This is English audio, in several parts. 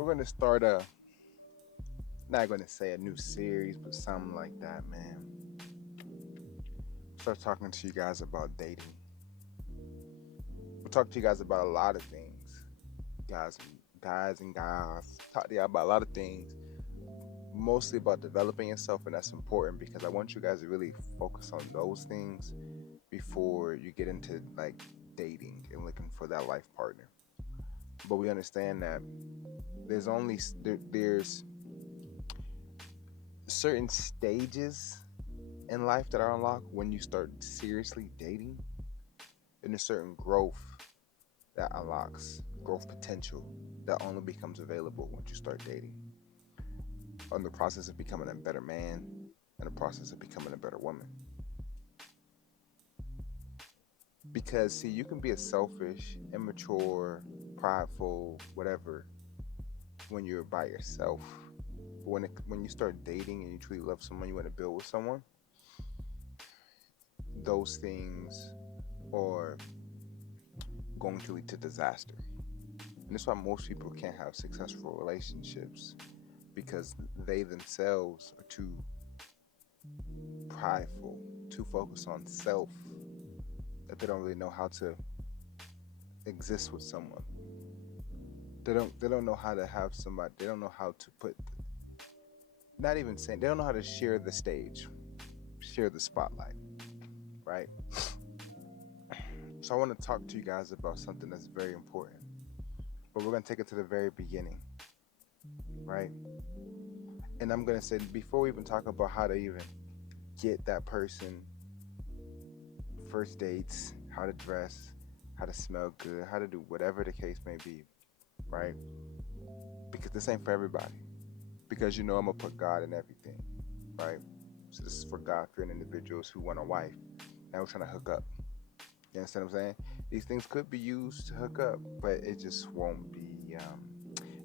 we're gonna start a not gonna say a new series, but something like that, man. Start talking to you guys about dating. We'll talk to you guys about a lot of things, guys. Talk to you about a lot of things, mostly about developing yourself, and that's important because I want you guys to really focus on those things before you get into like dating and looking for that life partner. But we understand that there's certain stages in life that are unlocked when you start seriously dating, and a certain growth that unlocks growth potential that only becomes available once you start dating. On the process of becoming a better man and the process of becoming a better woman. Because see, you can be a selfish, immature, prideful, whatever when you're by yourself. But when you start dating and you truly love someone, you want to build with someone, those things are going to lead to disaster. And that's why most people can't have successful relationships because they themselves are too prideful, too focused on self that they don't really know how to exist with someone. They don't know how to have somebody. They don't know how to put not even saying they don't know how to share the stage, share the spotlight, right? So I want to talk to you guys about something that's very important. But we're going to take it to the very beginning, right? And I'm going to say before we even talk about how to even get that person, first dates, how to dress, how to smell good, how to do whatever the case may be, right? Because this ain't for everybody. Because I'm gonna put God in everything, right? So this is for God-fearing individuals who want a wife. Now we're trying to hook up. You understand what I'm saying? These things could be used to hook up, but it just won't be.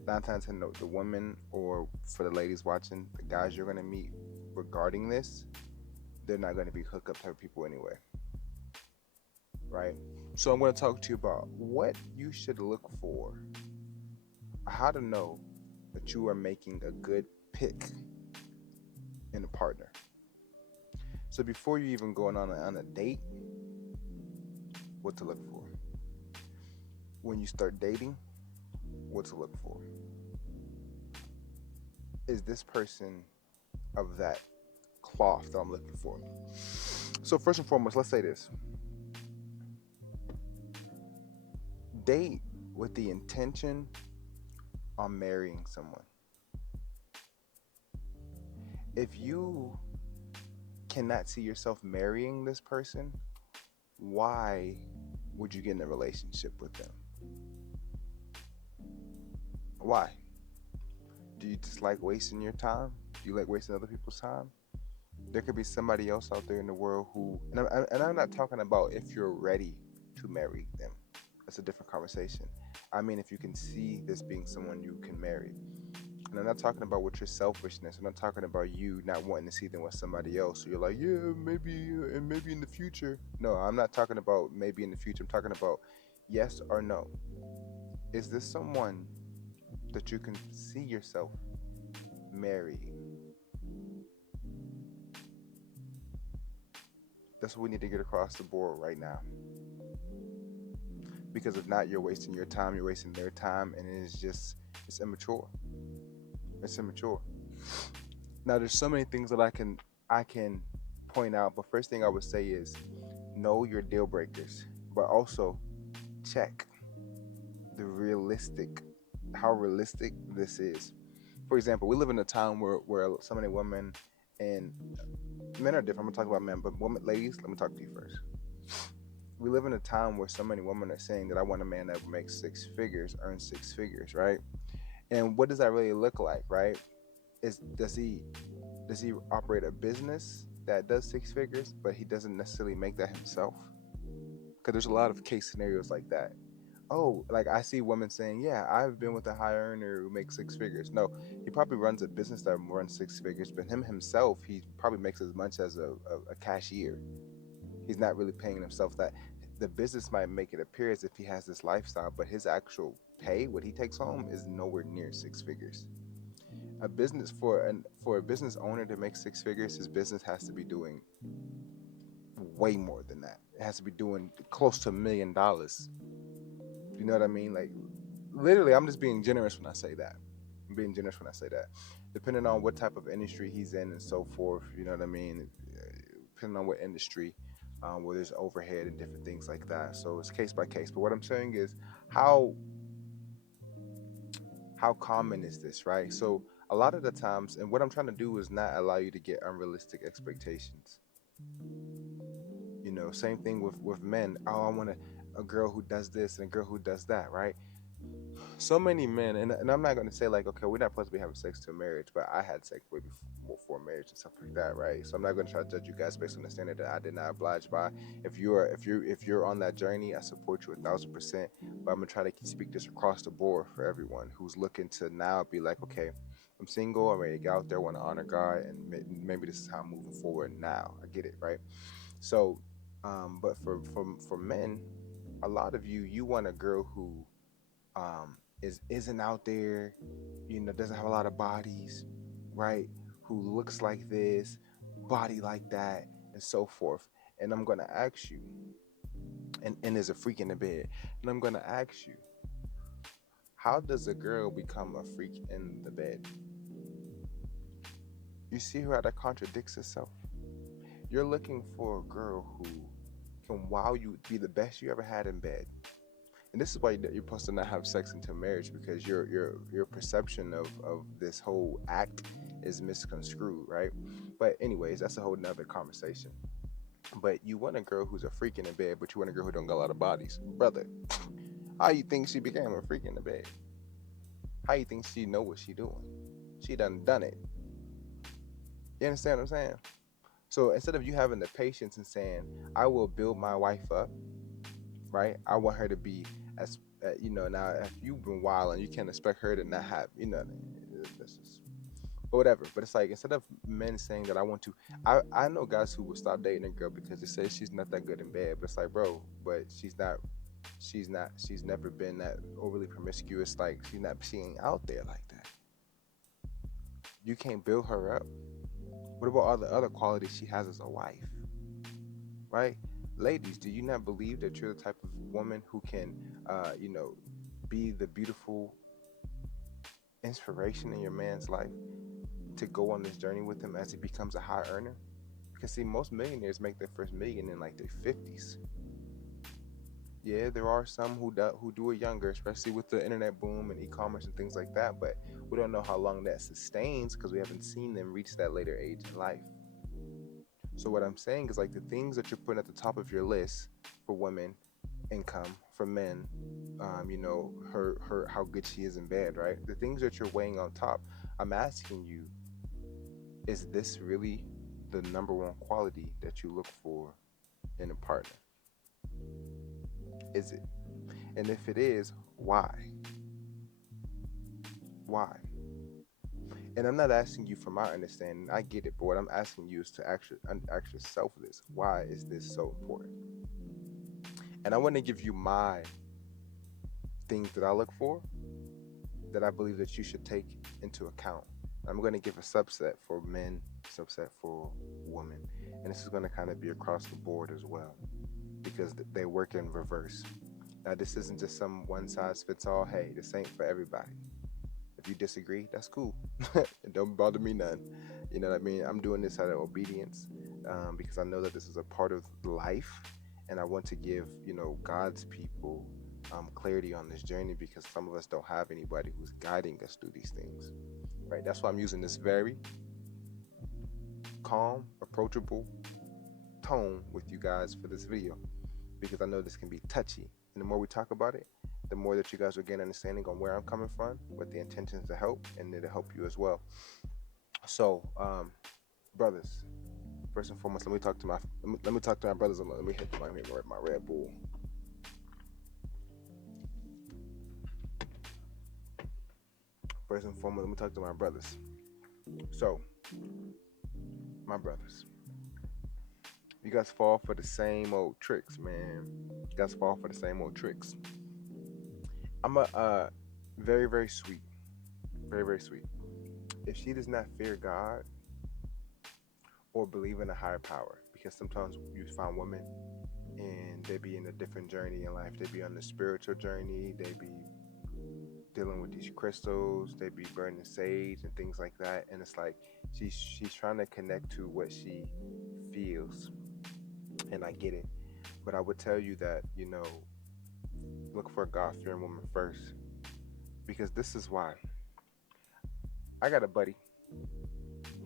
9 times 10, the women or for the ladies watching, the guys you're gonna meet regarding this, they're not gonna be hookup type of people anyway, right? So I'm gonna talk to you about what you should look for, how to know that you are making a good pick in a partner. So before you even going on a date, what to look for. When you start dating, what to look for. Is this person of that cloth that I'm looking for? So first and foremost, let's say this. Date with the intention on marrying someone. If you cannot see yourself marrying this person, why would you get in a relationship with them? Why? Do you just like wasting your time? Do you like wasting other people's time? There could be somebody else out there in the world who, and I'm not talking about if you're ready to marry them. That's a different conversation. I mean, if you can see this being someone you can marry. And I'm not talking about with your selfishness. I'm not talking about you not wanting to see them with somebody else. So you're like, yeah, maybe, and maybe in the future. No, I'm not talking about maybe in the future. I'm talking about yes or no. Is this someone that you can see yourself marrying? That's what we need to get across the board right now. Because if not, you're wasting your time, you're wasting their time, and it's immature. It's immature. Now there's so many things that I can point out, but first thing I would say is know your deal breakers, but also check the realistic how realistic this is. For example, we live in a time where so many women and men are different. I'm gonna talk about men, but ladies, let me talk to you first. We live in a time where so many women are saying that I want a man that makes 6 figures, earns 6 figures, right? And what does that really look like, right? Does he operate a business that does 6 figures, but he doesn't necessarily make that himself? Because there's a lot of case scenarios like that. Oh, like I see women saying, "Yeah, I've been with a high earner who makes 6 figures." No, he probably runs a business that runs 6 figures, but him himself, he probably makes as much as a cashier. He's not really paying himself that. The business might make it appear as if he has this lifestyle, but his actual pay, what he takes home, is nowhere near six figures. For a business owner to make six figures, his business has to be doing way more than that. It has to be doing close to $1 million. You know what I mean? Like, literally, I'm just being generous when I say that. I'm being generous when I say that. Depending on what type of industry he's in and so forth, you know what I mean? Depending on what industry, where there's overhead and different things like that. So it's case by case. But what I'm saying is, how how common is this, right? So a lot of the times, and what I'm trying to do is not allow you to get unrealistic expectations. Same thing with men. Oh, I want a girl who does this and a girl who does that, right? So many men, and I'm not going to say like, okay, we're not supposed to be having sex to marriage, but I had sex way before marriage and stuff like that, right? So I'm not going to try to judge you guys based on the standard that I did not oblige by. If you're on that journey, I support you 1,000%. But I'm gonna try to speak this across the board for everyone who's looking to now be like, okay, I'm single, I'm ready to get out there, want to honor God, and maybe this is how I'm moving forward now. I get it, right? So, but for men, a lot of you want a girl who isn't out there, doesn't have a lot of bodies, right? Who looks like this, body like that, and so forth. And I'm gonna ask you, and is a freak in the bed. And I'm gonna ask you, how does a girl become a freak in the bed? You see how that contradicts itself? You're looking for a girl who can wow you, be the best you ever had in bed. And this is why you're supposed to not have sex until marriage, because your perception of this whole act is misconstrued, right? But anyways, that's a whole nother conversation. But you want a girl who's a freak in the bed, but you want a girl who don't got a lot of bodies, brother. How you think she became a freak in the bed? How you think she know what she doing? She done it. You understand what I'm saying? So instead of you having the patience and saying, I will build my wife up, right? I want her to be as now if you've been wild and you can't expect her to not have, this is, but whatever. But it's like, instead of men saying that I want to, I know guys who will stop dating a girl because they say she's not that good in bed. But it's like, bro, but she's never been that overly promiscuous. Like, she ain't out there like that. You can't build her up. What about all the other qualities she has as a wife, right? Ladies, do you not believe that you're the type of woman who can, be the beautiful inspiration in your man's life to go on this journey with him as he becomes a high earner? Because see, most millionaires make their first million in like their 50s. Yeah, there are some who do it younger, especially with the internet boom and e-commerce and things like that. But we don't know how long that sustains because we haven't seen them reach that later age in life. So what I'm saying is, like, the things that you're putting at the top of your list for women, income, for men, her how good she is in bed, right? The things that you're weighing on top, I'm asking you, is this really the number one quality that you look for in a partner? Is it? And if it is, why? Why? And I'm not asking you for my understanding. I get it, but what I'm asking you is to ask yourself this: why is this so important? And I want to give you my things that I look for, that I believe that you should take into account. I'm going to give a subset for men, subset for women, and this is going to kind of be across the board as well, because they work in reverse. Now, this isn't just some one size fits all. Hey, this ain't for everybody. If you disagree, that's cool. It don't bother me none. You know what I mean? I'm doing this out of obedience, because I know that this is a part of life, and I want to give God's people clarity on this journey, because some of us don't have anybody who's guiding us through these things. Right? That's why I'm using this very calm, approachable tone with you guys for this video, because I know this can be touchy, and the more we talk about it, the more that you guys will gain understanding on where I'm coming from, with the intentions to help, and to help you as well. So, brothers, first and foremost, let me talk to my brothers. Let me hit my Red Bull. First and foremost, let me talk to my brothers. So, my brothers, you guys fall for the same old tricks, man. You guys fall for the same old tricks. I'm a very very sweet, very very sweet. If she does not fear God or believe in a higher power, because sometimes you find women and they be in a different journey in life. They be on the spiritual journey. They be dealing with these crystals. They be burning sage and things like that. And it's like she's trying to connect to what she feels, and I get it. But I would tell you that look for a God fearing woman first, because this is why. I got a buddy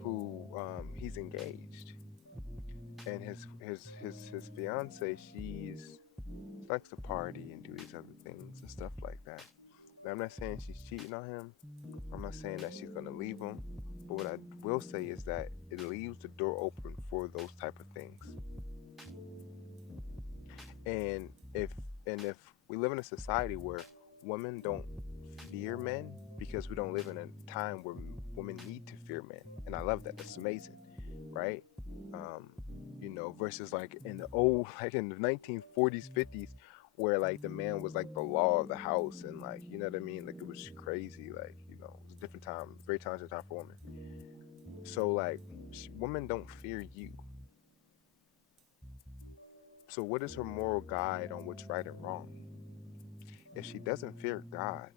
who he's engaged, and his fiance she likes to party and do these other things and stuff like that. Now, I'm not saying she's cheating on him. I'm not saying that she's gonna leave him. But what I will say is that it leaves the door open for those type of things. And if we live in a society where women don't fear men, because we don't live in a time where women need to fear men, and I love that. That's amazing, right? Um, versus like in the old, like in the 1940s, 50s, where like the man was like the law of the house, and like you know what I mean, like it was crazy, like it was a different time, very challenging time for women. So like, women don't fear you. So what is her moral guide on what's right and wrong? If she doesn't fear God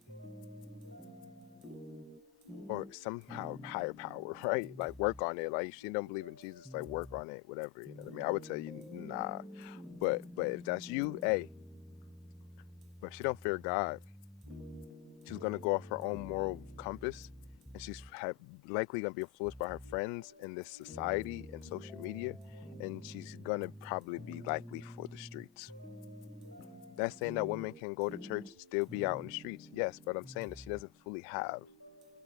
or somehow higher power, right? Like work on it. Like if she don't believe in Jesus, like work on it, whatever. You know what I mean? I would tell you nah. But if that's you, hey. But if she don't fear God, she's gonna go off her own moral compass, and likely gonna be influenced by her friends in this society and social media, and she's gonna probably be likely for the streets. That's saying that women can go to church and still be out in the streets. Yes, but I'm saying that she doesn't fully have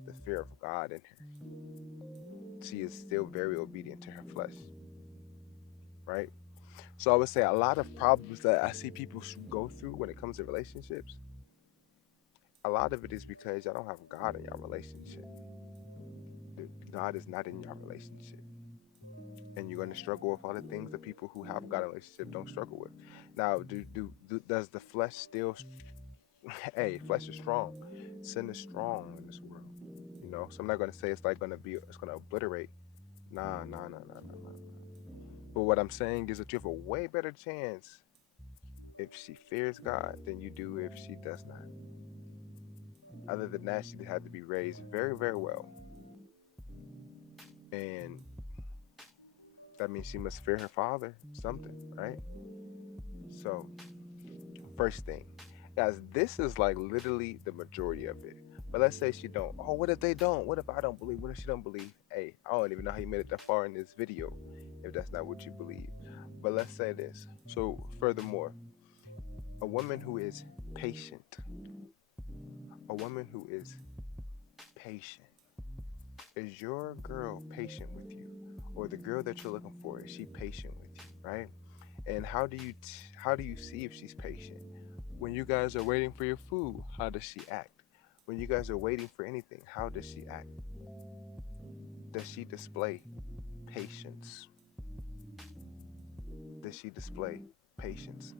the fear of God in her. She is still very obedient to her flesh, right? So I would say a lot of problems that I see people go through when it comes to relationships, a lot of it is because y'all don't have God in your relationship. God is not in your relationship. And you're going to struggle with all the things that people who have God in a relationship don't struggle with. Now, does the flesh still hey, flesh is strong. Sin is strong in this world. So I'm not gonna say it's gonna obliterate. Nah. But what I'm saying is that you have a way better chance if she fears God than you do if she does not. Other than that, she had to be raised very, very well. And that means she must fear her father, something, right? So, first thing, guys, this is like literally the majority of it. But let's say she don't. Oh, what if they don't? What if I don't believe? What if she don't believe? Hey, I don't even know how you made it that far in this video if that's not what you believe. But let's say this. So, furthermore, a woman who is patient, a woman who is patient, is your girl patient with you? Or the girl that you're looking for, is she patient with you, right? And how do you see if she's patient? When you guys are waiting for your food, how does she act? When you guys are waiting for anything, how does she act? Does she display patience? Does she display patience?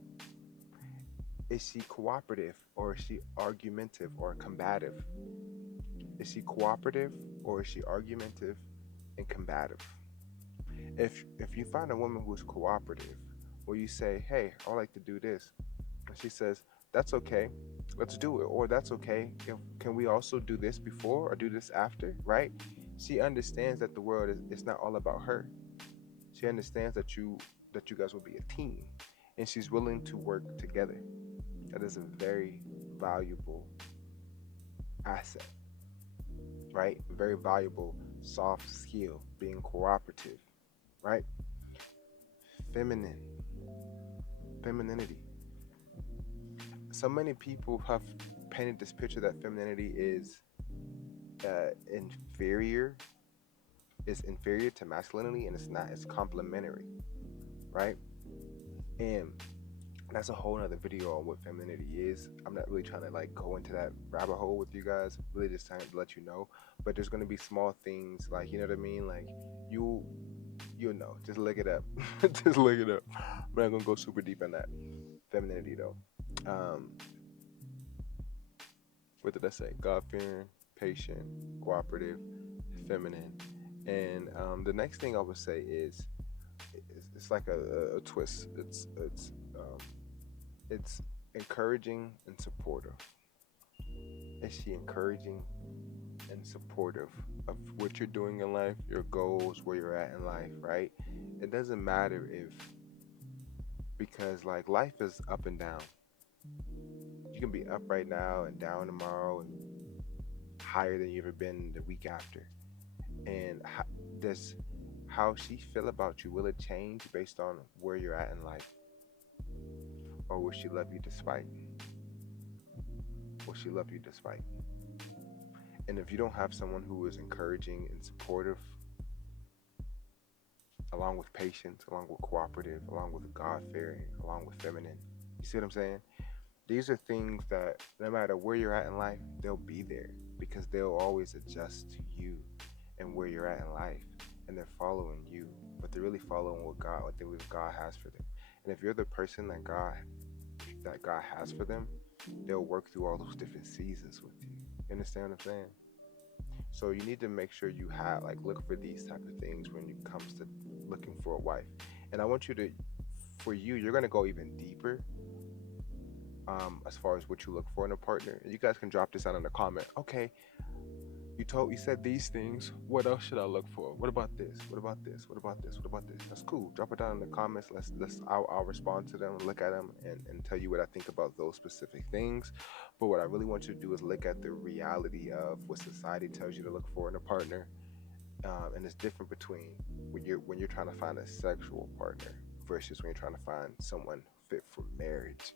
Is she cooperative, or is she argumentative or combative? Is she cooperative, or is she argumentative and combative? If you find a woman who is cooperative, where you say, "Hey, I like to do this," and she says, "That's okay, let's do it," or "That's okay, can we also do this before or do this after?" Right? She understands that the world is not all about her. She understands that you guys will be a team, and she's willing to work together. That is a very valuable asset, right? Very valuable soft skill, being cooperative, right? Feminine, femininity. So many people have painted this picture that femininity inferior, is inferior to masculinity, and it's not. It's complementary, right? And that's a whole nother video on what femininity is. I'm not really trying to like go into that rabbit hole with you guys. Really just trying to let you know. But there's gonna be small things like, you know what I mean? Like you'll know. Just look it up. Just look it up. I'm not gonna go super deep on that. Femininity though. Um What did I say? God fearing, patient, cooperative, feminine. And the next thing I would say is it's like a twist. It's encouraging and supportive. Is she encouraging and supportive of what you're doing in life, your goals, where you're at in life, right? It doesn't matter if, because like life is up and down. You can be up right now and down tomorrow and higher than you've ever been the week after. And does how she feel about you, will it change based on where you're at in life? Or will she love you despite? Will she love you despite? And if you don't have someone who is encouraging and supportive, along with patience, along with cooperative, along with God fearing, along with feminine, you see what I'm saying? These are things that no matter where you're at in life, they'll be there because they'll always adjust to you and where you're at in life. And they're following you, but they're really following what they believe God has for them. And if you're the person that God has for them, they'll work through all those different seasons with you. You understand what I'm saying? So you need to make sure you have like look for these type of things when it comes to looking for a wife. And I want you to, for you, you're gonna go even deeper as far as what you look for in a partner. And you guys can drop this out in the comment. Okay, you said these things. What else should I look for? What about this? What about this? What about this? What about this? That's cool. Drop it down in the comments. I'll respond to them, look at them, and tell you what I think about those specific things. But what I really want you to do is look at the reality of what society tells you to look for in a partner, and it's different between when you're trying to find a sexual partner versus when you're trying to find someone fit for marriage.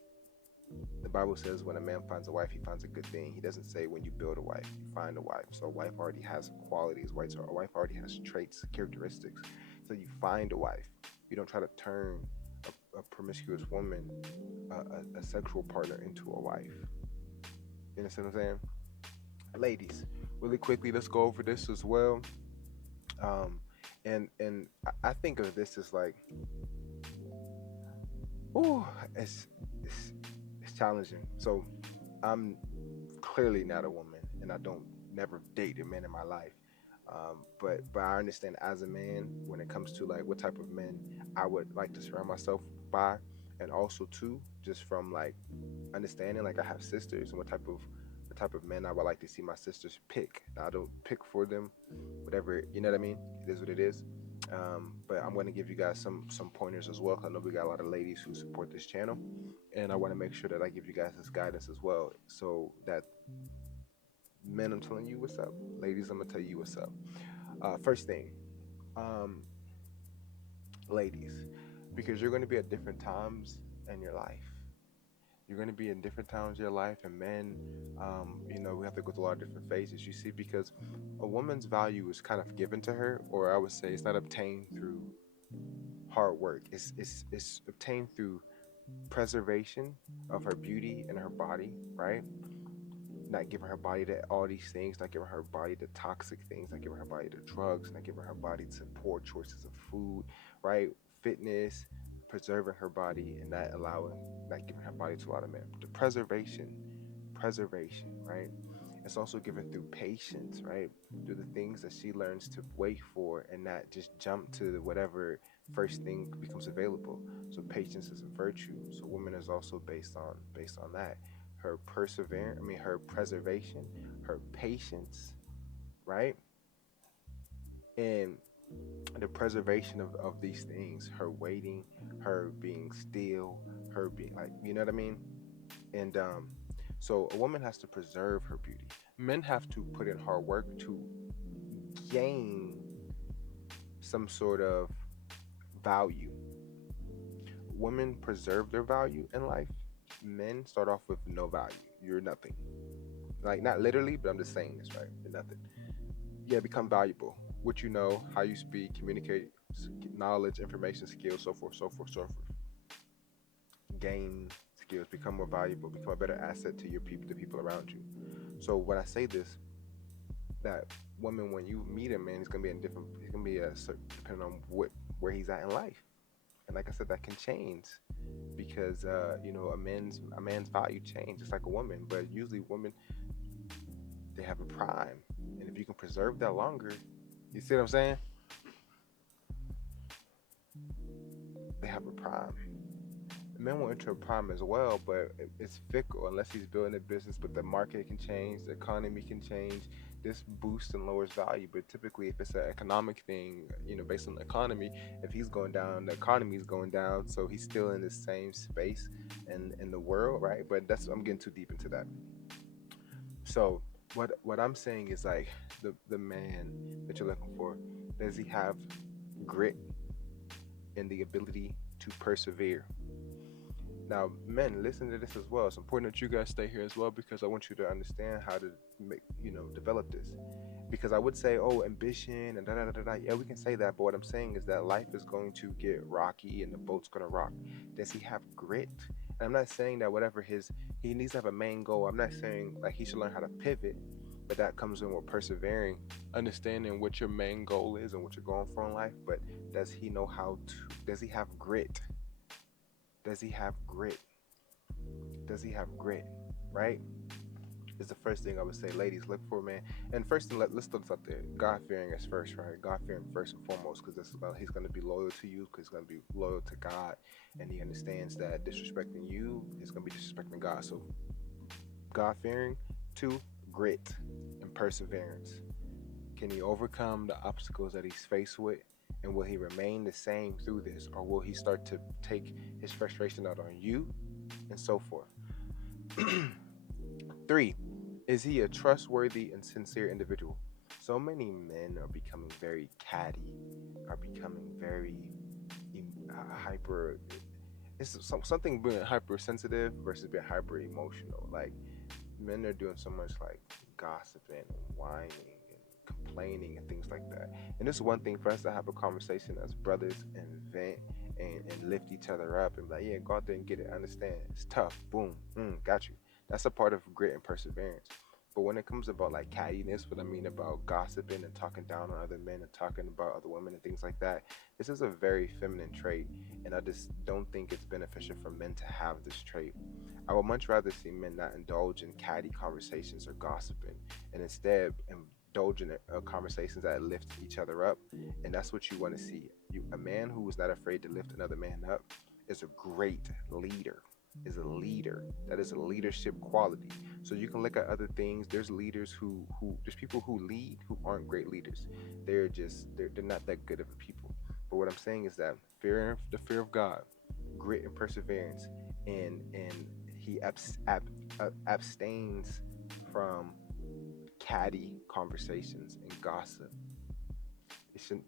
The Bible says when a man finds a wife, he finds a good thing. He doesn't say when you build a wife, you find a wife. So a wife already has qualities. A wife already has traits, characteristics. So you find a wife. You don't try to turn a promiscuous woman, a sexual partner, into a wife. You understand what I'm saying? Ladies, really quickly, let's go over this as well. Um, and I think of this as like, ooh, it's it's challenging. So I'm clearly not a woman, and I don't never dated men in my life. But I understand as a man when it comes to like what type of men I would like to surround myself by, and also too just from like understanding like I have sisters and what type of men I would like to see my sisters pick. Now, I don't pick for them, whatever, you know what I mean. It is what it is. But I'm going to give you guys some pointers as well. 'Cause I know we got a lot of ladies who support this channel, and I want to make sure that I give you guys this guidance as well, so that men, I'm telling you what's up. Ladies, I'm gonna tell you what's up. First thing, um, ladies, because you're going to be at different times in your life. You're going to be in different times in your life, and men, we have to go through a lot of different phases. You see, because a woman's value is kind of given to her, or I would say it's not obtained through hard work. It's obtained through preservation of her beauty and her body, right? Not giving her body to all these things, not giving her body to toxic things, not giving her body to drugs, not giving her body to poor choices of food, right? Fitness, preserving her body, and not giving her body to a lot of men. The preservation, right? It's also given through patience, right? Through the things that she learns to wait for and not just jump to whatever first thing becomes available. So patience is a virtue. So woman is also based on that. Her perseverance, her preservation, her patience, right? And the preservation of these things, her waiting, her being still, her being like, you know what I mean? And so a woman has to preserve her beauty. Men have to put in hard work to gain some sort of value. Women preserve their value in life. Men start off with no value. You're nothing. Like, not literally, but I'm just saying this, right? You're nothing. Yeah, become valuable. What you know, how you speak, communicate, knowledge, information, skills, so forth, so forth, so forth. Gain skills, become more valuable, become a better asset to your people, the people around you. So when I say this, that woman, when you meet a man, he's gonna be in different. He's gonna be a certain, depending on where he's at in life. And like I said, that can change because a man's value changes, just like a woman. But usually, women, They have a prime. And if you can preserve that longer, you see what I'm saying? They have a prime. Men will enter a prime as well, but it's fickle unless he's building a business. But the market can change, the economy can change. This boosts and lowers value. But typically, if it's an economic thing, based on the economy, if he's going down, the economy is going down. So he's still in the same space in the world, right? But I'm getting too deep into that. So what I'm saying is like the man that you're looking for, does he have grit and the ability to persevere? Now, men, listen to this as well. It's important that you guys stay here as well because I want you to understand how to develop this. Because I would say, oh, ambition and da da da da da. Yeah, we can say that, but what I'm saying is that life is going to get rocky and the boat's gonna rock. Does he have grit? And I'm not saying that he needs to have a main goal. I'm not saying like he should learn how to pivot, but that comes in with persevering, understanding what your main goal is and what you're going for in life. But does he know how to? Does he have grit? Does he have grit? Does he have grit? Right? Is the first thing I would say, ladies, look for, man. And first thing, let's throw this out there. God fearing is first, right? God fearing first and foremost, because he's going to be loyal to you, because he's going to be loyal to God, and he understands that disrespecting you is going to be disrespecting God. So, God fearing, two, grit and perseverance. Can he overcome the obstacles that he's faced with? And will he remain the same through this? Or will he start to take his frustration out on you and so forth? Three, is he a trustworthy and sincere individual? So many men are becoming very catty, are becoming very hyper. It's something being hypersensitive versus being hyper emotional. Like men are doing so much like gossiping and whining and complaining and things like that. And this is one thing for us to have a conversation as brothers and vent and lift each other up and be like, yeah, go out there and get it. I understand. It's tough. Boom. Got you. That's a part of grit and perseverance. But when it comes about like cattiness, what I mean about gossiping and talking down on other men and talking about other women and things like that, this is a very feminine trait. And I just don't think it's beneficial for men to have this trait. I would much rather see men not indulge in catty conversations or gossiping and instead indulge in conversations that lift each other up. And that's what you want to see. A man who is not afraid to lift another man up is a great leader. Is a leader. That is a leadership quality. So you can look at other things. There's leaders who there's people who lead who aren't great leaders. They're not that good of a people. But what I'm saying is that the fear of God, grit and perseverance, and he abstains from catty conversations and gossip.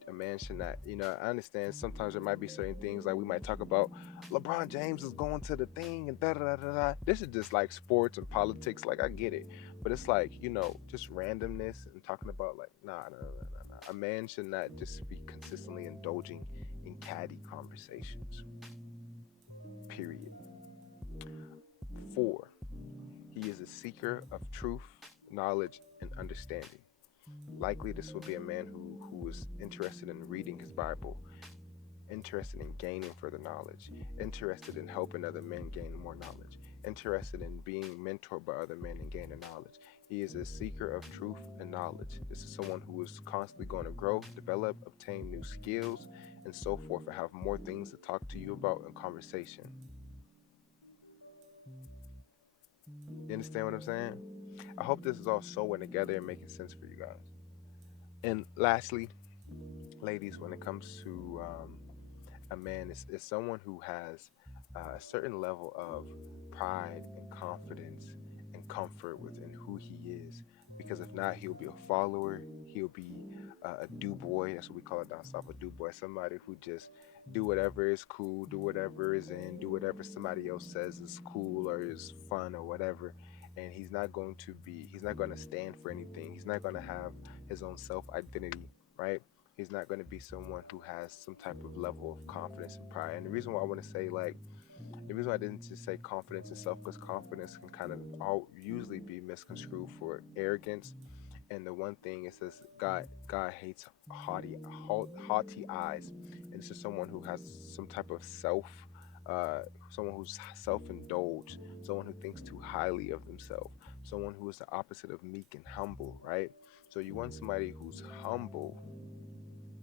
A man should not, I understand sometimes there might be certain things like we might talk about LeBron James is going to the thing and da da da da da. This is just like sports and politics, like I get it. But it's like, just randomness and talking about like, nah. A man should not just be consistently indulging in catty conversations. Period. Four, he is a seeker of truth, knowledge, and understanding. Likely, this will be a man who is interested in reading his Bible, interested in gaining further knowledge, interested in helping other men gain more knowledge, interested in being mentored by other men and gaining knowledge. He is a seeker of truth and knowledge. This is someone who is constantly going to grow, develop, obtain new skills, and so forth, and have more things to talk to you about in conversation. You understand what I'm saying? I hope this is all sewing together and making sense for you guys. And lastly, ladies, when it comes to a man, is someone who has a certain level of pride and confidence and comfort within who he is. Because if not, he'll be a follower. He'll be a do boy. That's what we call it down south, a do boy. Somebody who just do whatever is cool, do whatever is in, do whatever somebody else says is cool or is fun or whatever. And he's not going to stand for anything. He's not going to have his own self identity, right? He's not going to be someone who has some type of level of confidence and pride. And the reason why I want to say, like, the reason why I didn't just say confidence and self, because confidence can kind of usually be misconstrued for arrogance. And the one thing it says, God hates haughty eyes, and it's just someone who has some type of uh, someone who's self-indulged, someone who thinks too highly of themselves, someone who is the opposite of meek and humble, right? So you want somebody who's humble,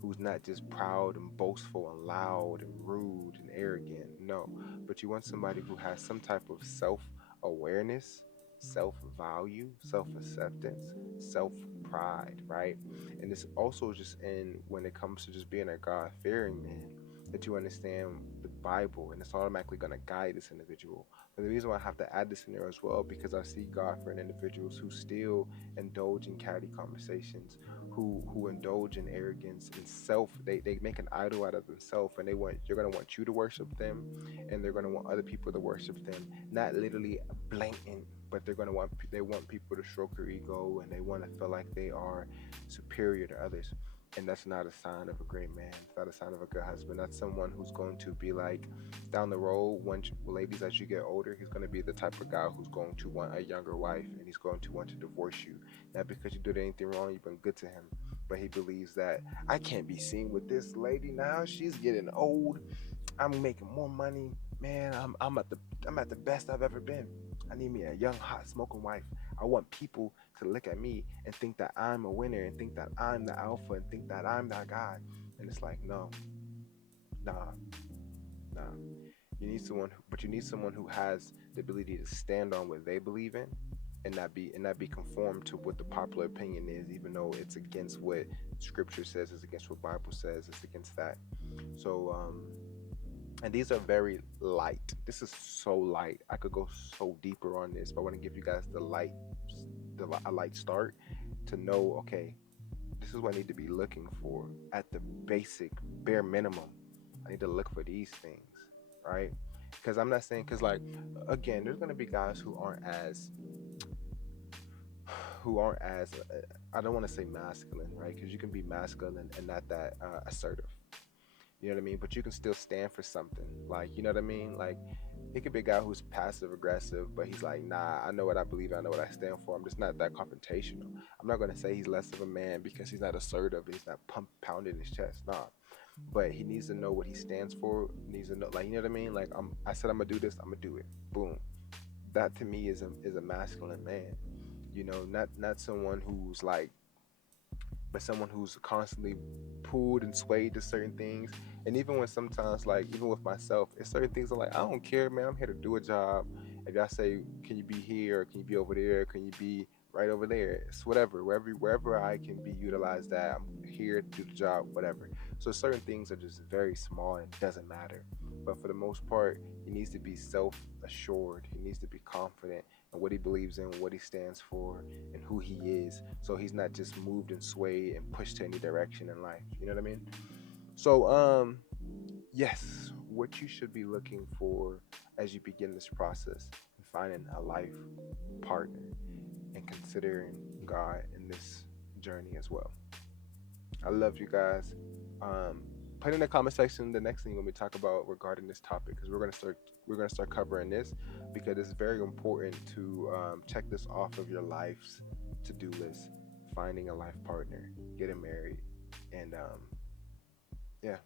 who's not just proud and boastful and loud and rude and arrogant. No, but you want somebody who has some type of self awareness, self value, self acceptance, self pride, right? And it's also just in when it comes to just being a God fearing man that you understand the Bible, and it's automatically going to guide this individual. But the reason why I have to add this in there as well, because I see God fearing individuals who still indulge in catty conversations, who indulge in arrogance and self. They make an idol out of themselves, and you're gonna want you to worship them, and they're gonna want other people to worship them. Not literally blatant, but they want people to stroke their ego, and they want to feel like they are superior to others. And that's not a sign of a great man. It's not a sign of a good husband. That's someone who's going to be like, down the road, ladies, as you get older, he's going to be the type of guy who's going to want a younger wife, and he's going to want to divorce you. Not because you did anything wrong, you've been good to him, but he believes that I can't be seen with this lady now. She's getting old. I'm making more money. Man, I'm at the best I've ever been. I need me a young, hot, smoking wife. I want people to look at me and think that I'm a winner, and think that I'm the alpha, and think that I'm that guy. And it's like, no, nah, nah. You need someone who has the ability to stand on what they believe in, and not be conformed to what the popular opinion is, even though it's against what Scripture says, it's against what Bible says, it's against that. So, and these are very light. This is so light. I could go so deeper on this, but I want to give you guys a light start to know. Okay, this is what I need to be looking for at the basic, bare minimum. I need to look for these things, right? Because I'm not saying, because like, again, there's gonna be guys who aren't as I don't want to say masculine, right? Because you can be masculine and not that assertive. You know what I mean? But you can still stand for something. Like, you know what I mean? Like, it could be a guy who's passive aggressive, but he's like, nah, I know what I believe, I know what I stand for. I'm just not that confrontational. I'm not gonna say he's less of a man because he's not assertive, he's not pounding his chest. Nah. But he needs to know what he stands for. He needs to know, like, you know what I mean? Like, I said I'm gonna do this, I'm gonna do it. Boom. That to me is a masculine man. You know, not someone who's like, but someone who's constantly pulled and swayed to certain things. And even when sometimes, like, even with myself, it's certain things I'm like, I don't care, man. I'm here to do a job. If y'all say, can you be here? Or can you be over there? Can you be right over there? It's whatever. Wherever I can be utilized at, I'm here to do the job, whatever. So certain things are just very small and it doesn't matter. But for the most part, he needs to be self-assured. He needs to be confident in what he believes in, what he stands for, and who he is. So he's not just moved and swayed and pushed to any direction in life. You know what I mean? So, yes, what you should be looking for as you begin this process and finding a life partner and considering God in this journey as well. I love you guys. Put in the comment section the next thing when we talk about regarding this topic, because we're gonna start covering this, because it's very important to check this off of your life's to-do list. Finding a life partner, getting married, and yeah,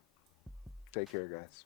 take care, guys.